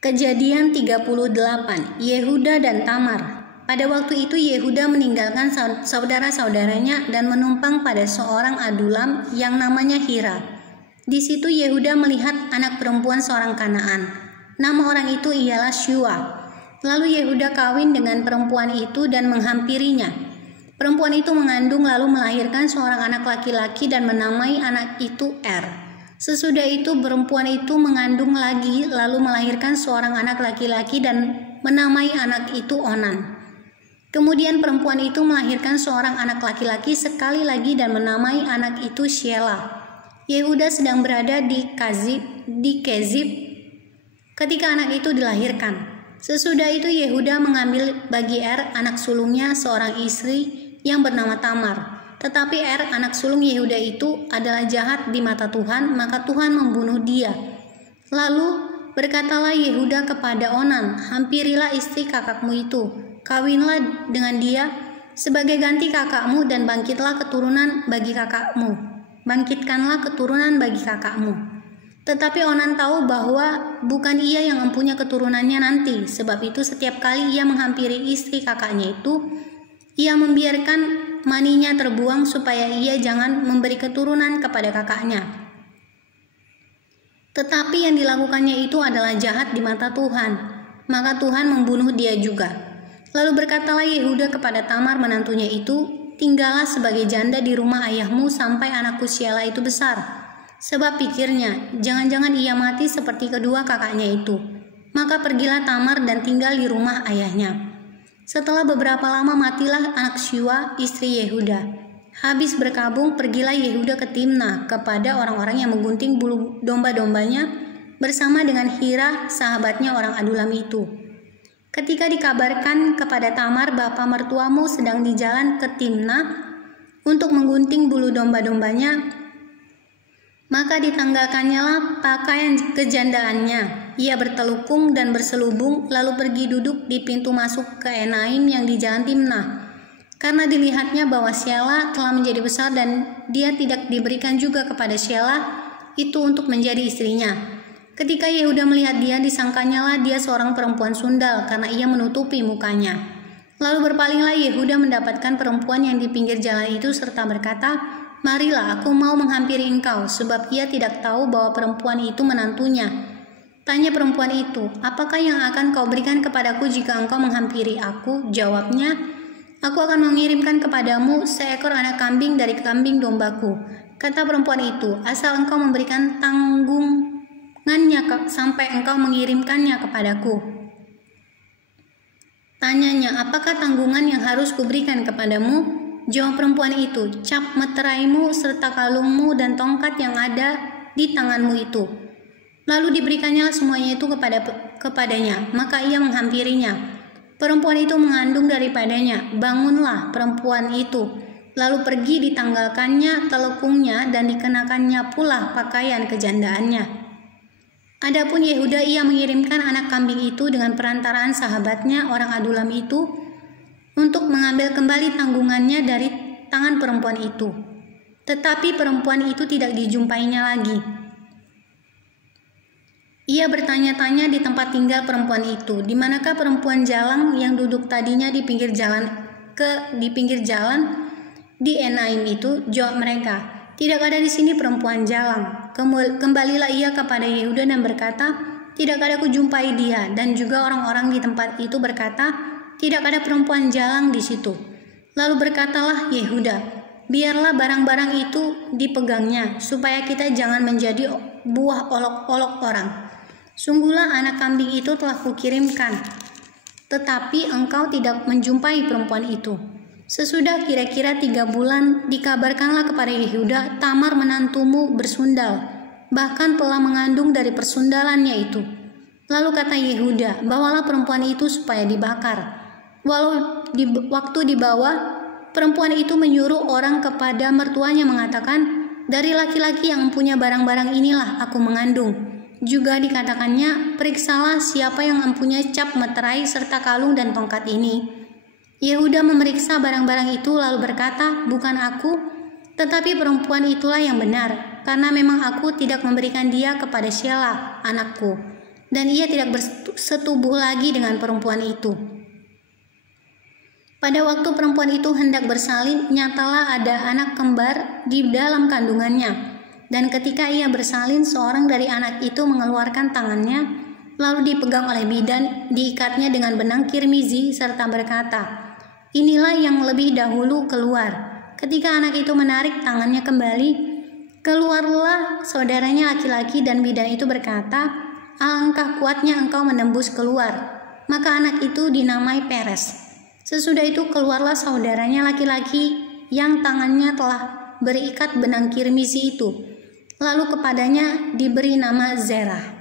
Kejadian 38, Yehuda dan Tamar. Pada waktu itu Yehuda meninggalkan saudara-saudaranya dan menumpang pada seorang adulam yang namanya Hira. Di situ Yehuda melihat anak perempuan seorang Kanaan. Nama orang itu ialah Syua. Lalu Yehuda kawin dengan perempuan itu dan menghampirinya. Perempuan itu mengandung lalu melahirkan seorang anak laki-laki dan menamai anak itu Er. Sesudah itu perempuan itu mengandung lagi lalu melahirkan seorang anak laki-laki dan menamai anak itu Onan. Kemudian perempuan itu melahirkan seorang anak laki-laki sekali lagi dan menamai anak itu Shelah. Yehuda sedang berada di Kezib ketika anak itu dilahirkan. Sesudah itu Yehuda mengambil bagi Er anak sulungnya seorang istri yang bernama Tamar. Tetapi Er anak sulung Yehuda itu adalah jahat di mata Tuhan, maka Tuhan membunuh dia. Lalu berkatalah Yehuda kepada Onan, hampirilah istri kakakmu itu, kawinlah dengan dia sebagai ganti kakakmu dan bangkitkanlah keturunan bagi kakakmu. Tetapi Onan tahu bahwa bukan ia yang mempunyai keturunannya nanti, sebab itu setiap kali ia menghampiri istri kakaknya itu, ia membiarkan maninya terbuang supaya ia jangan memberi keturunan kepada kakaknya. Tetapi yang dilakukannya itu adalah jahat di mata Tuhan, maka Tuhan membunuh dia juga. Lalu berkatalah Yehuda kepada Tamar menantunya itu, tinggallah sebagai janda di rumah ayahmu sampai anakku Shelah itu besar. Sebab pikirnya, jangan-jangan ia mati seperti kedua kakaknya itu. Maka pergilah Tamar dan tinggal di rumah ayahnya. Setelah beberapa lama matilah anak Syua, istri Yehuda. Habis berkabung, pergilah Yehuda ke Timnah kepada orang-orang yang menggunting bulu domba-dombanya bersama dengan Hira, sahabatnya orang adulam itu. Ketika dikabarkan kepada Tamar, bapa mertuamu sedang di jalan ke Timnah untuk menggunting bulu domba-dombanya, maka ditanggalkannyalah pakaian kejandaannya. Ia bertelukung dan berselubung, lalu pergi duduk di pintu masuk ke Enaim yang di jalan Timnah. Karena dilihatnya bahwa Shelah telah menjadi besar dan dia tidak diberikan juga kepada Shelah itu untuk menjadi istrinya. Ketika Yehuda melihat dia, disangkanyalah dia seorang perempuan sundal karena ia menutupi mukanya. Lalu berpalinglah Yehuda mendapatkan perempuan yang di pinggir jalan itu serta berkata, marilah aku mau menghampiri engkau, sebab ia tidak tahu bahwa perempuan itu menantunya. Tanya perempuan itu, apakah yang akan kau berikan kepadaku jika engkau menghampiri aku? Jawabnya, aku akan mengirimkan kepadamu seekor anak kambing dari kambing dombaku. Kata perempuan itu, asal engkau memberikan tanggungannya sampai engkau mengirimkannya kepadaku. Tanyanya, apakah tanggungan yang harus kuberikan kepadamu? Jawab perempuan itu, cap meteraimu serta kalungmu dan tongkat yang ada di tanganmu itu. Lalu diberikannya semuanya itu kepadanya, maka ia menghampirinya. Perempuan itu mengandung daripadanya, bangunlah perempuan itu. Lalu pergi ditanggalkannya telekungnya dan dikenakannya pula pakaian kejandaannya. Adapun Yehuda ia mengirimkan anak kambing itu dengan perantaraan sahabatnya orang adulam itu untuk mengambil kembali tanggungannya dari tangan perempuan itu. Tetapi perempuan itu tidak dijumpainya lagi. Ia bertanya-tanya di tempat tinggal perempuan itu, di manakah perempuan jalang yang duduk tadinya di pinggir jalan di Enaim itu? Jawab mereka, tidak ada di sini perempuan jalang. Kembalilah ia kepada Yehuda dan berkata, tidak ada kujumpai dia. Dan juga orang-orang di tempat itu berkata, tidak ada perempuan jalang di situ. Lalu berkatalah Yehuda, biarlah barang-barang itu dipegangnya, supaya kita jangan menjadi buah olok-olok orang. Sungguhlah anak kambing itu telah kukirimkan, tetapi engkau tidak menjumpai perempuan itu. Sesudah kira-kira 3 bulan, dikabarkanlah kepada Yehuda, Tamar menantumu bersundal, bahkan telah mengandung dari persundalannya itu. Lalu kata Yehuda, bawalah perempuan itu supaya dibakar. Waktu dibawa, perempuan itu menyuruh orang kepada mertuanya mengatakan, dari laki-laki yang mempunyai barang-barang inilah aku mengandung. Juga dikatakannya, periksalah siapa yang mempunyai cap meterai serta kalung dan tongkat ini. Yehuda memeriksa barang-barang itu lalu berkata, bukan aku, tetapi perempuan itulah yang benar, karena memang aku tidak memberikan dia kepada Shelah, anakku. dan ia tidak bersetubuh lagi dengan perempuan itu. Pada waktu perempuan itu hendak bersalin, nyatalah ada anak kembar di dalam kandungannya. Dan ketika ia bersalin, seorang dari anak itu mengeluarkan tangannya, lalu dipegang oleh bidan, diikatnya dengan benang kirmizi, serta berkata, "Inilah yang lebih dahulu keluar." Ketika anak itu menarik tangannya kembali, keluarlah saudaranya laki-laki, dan bidan itu berkata, "Alangkah kuatnya engkau menembus keluar." Maka anak itu dinamai Peres. Sesudah itu keluarlah saudaranya laki-laki yang tangannya telah berikat benang kirmizi itu. Lalu kepadanya diberi nama Zerah.